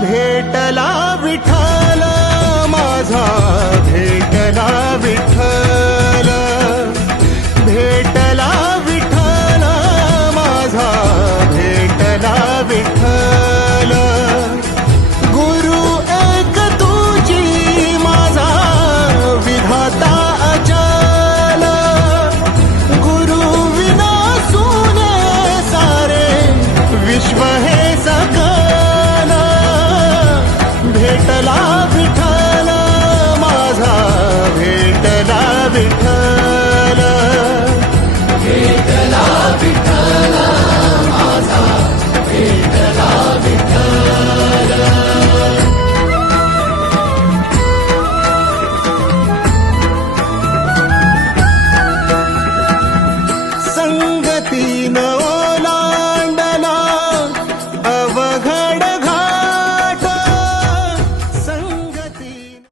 भेटला विठ्ठल माझा, भेटला विठ्ठल, भेटला विठ्ठल माझा, भेटला विठ्ठल. गुरु एक तुझी माझा विधाता अचल, गुरु विना सुने सारे विश्व हे सकल. भेटला विठ्ठल माझा, भेटला विठ्ठल.